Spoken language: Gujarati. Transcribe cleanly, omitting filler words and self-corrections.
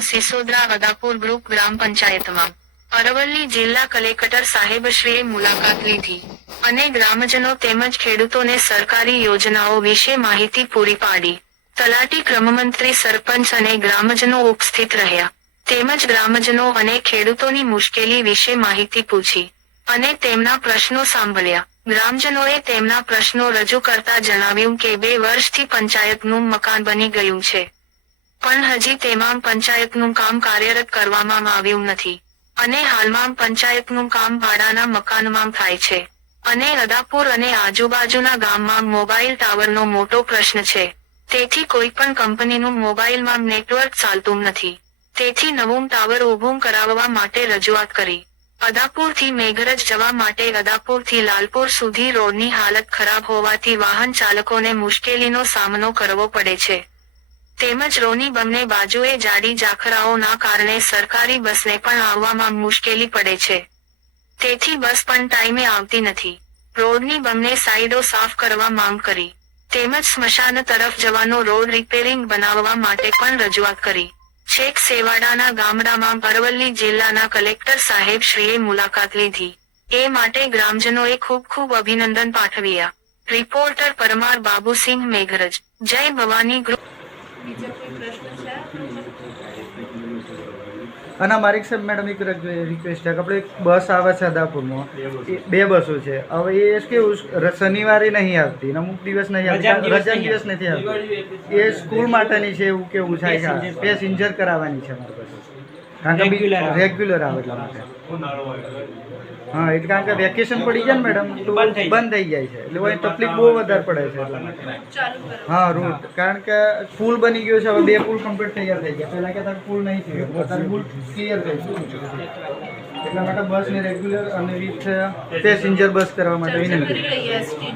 સિસોદરા અદાપુર ગ્રુપ ગ્રામ પંચાયતમાં અરવલ્લી જિલ્લા કલેક્ટર સાહેબશ્રીએ મુલાકાત લીધી અને ગ્રામજનો તેમજ ખેડૂતોને સરકારી યોજનાઓ વિશે માહિતી પૂરી પાડી. તલાટી ક્રમમંત્રી સરપંચ અને ગ્રામજનો ઉપસ્થિત રહ્યા તેમજ ગ્રામજનો અને ખેડૂતોની મુશ્કેલી વિશે માહિતી પૂછી અને તેમના પ્રશ્નો સાંભળ્યા. ગ્રામજનોએ તેમના પ્રશ્નો રજૂ કરતા જણાવ્યું કે 2 વર્ષથી પંચાયતનું મકાન બની ગયું છે, પણ હજી તેમાં પંચાયતનું કામ કાર્યરત કરવામાં આવ્યું નથી અને હાલમાં પંચાયતનું કામ ભાડાના મકાનમાં થાય છે અને અદાપુર અને આજુબાજુના ગામમાં મોબાઈલ ટાવરનો મોટો પ્રશ્ન છે. તેથી કોઈ પણ કંપનીનું મોબાઈલમાં નેટવર્ક ચાલતું નથી. તેથી નવું ટાવર ઊભું કરાવવા માટે રજૂઆત કરી. અદાપુરથી મેઘરજ જવા માટે અદાપુરથી લાલપુર સુધી રોડની હાલત ખરાબ હોવાથી વાહન ચાલકોને મુશ્કેલીનો સામનો કરવો પડે છે. તેમજ રોડની બંને બાજુએ જાડી ઝાખરાઓના કારણે સરકારી બસને પણ આવવામાં મુશ્કેલી પડે છે. તેથી બસ પણ ટાઈમે આવતી નથી. રોડની બંને સાઈડો સાફ કરવા માંગ કરી તેમજ સ્મશાન તરફ જવાનો રોડ રિપેરિંગ બનાવવા માટે પણ રજૂઆત કરી. છેક સેવાડાના ગામડામાં અરવલ્લી જિલ્લાના કલેક્ટર સાહેબશ્રીએ મુલાકાત લીધી. એ માટે ગ્રામજનોએ ખૂબ ખૂબ અભિનંદન પાઠવ્યા. રિપોર્ટર પરમાર બાબુસિંહ, મેઘરજ. જય ભવાની ગ્રુપ. બીજા કોઈ પ્રશ્ન છે? અને મારી સાહેબ મેડમ એક રિક્વેસ્ટ છે કે આપણે બસ આવે છે અદાપુરમાં, 2 બસો છે. હવે એ કેવું શનિવારે નહીં આવતી, અમુક દિવસ નહીં આવતી, રજા દિવસ નથી આવતી. એ સ્કૂલ માટેની છે એવું કેવું થાય છે, પેસેન્જર કરાવવાની છે અમારી પાસે, કારણ કે રેગ્યુલર આવે એટલા માટે. હા, એટલે કારણ કે વેકેશન પડી જાય ને મેડમ તો બંધ થઈ જાય છે, એટલે અહીં તકલીફ બહુ વધારે પડે છે એટલા માટે. હા, રૂટ કારણ કે પુલ બની ગયો છે, હવે 2 પુલ કમ્પ્લીટ તૈયાર થઈ ગયા. પહેલાં કહેતા પુલ નહીં થયો, અત્યારે પુલ ક્લિયર થઈ ગયું. એટલા માટે બસને રેગ્યુલર અને વિથ પેસેન્જર બસ કરવા માટે વિનંતી.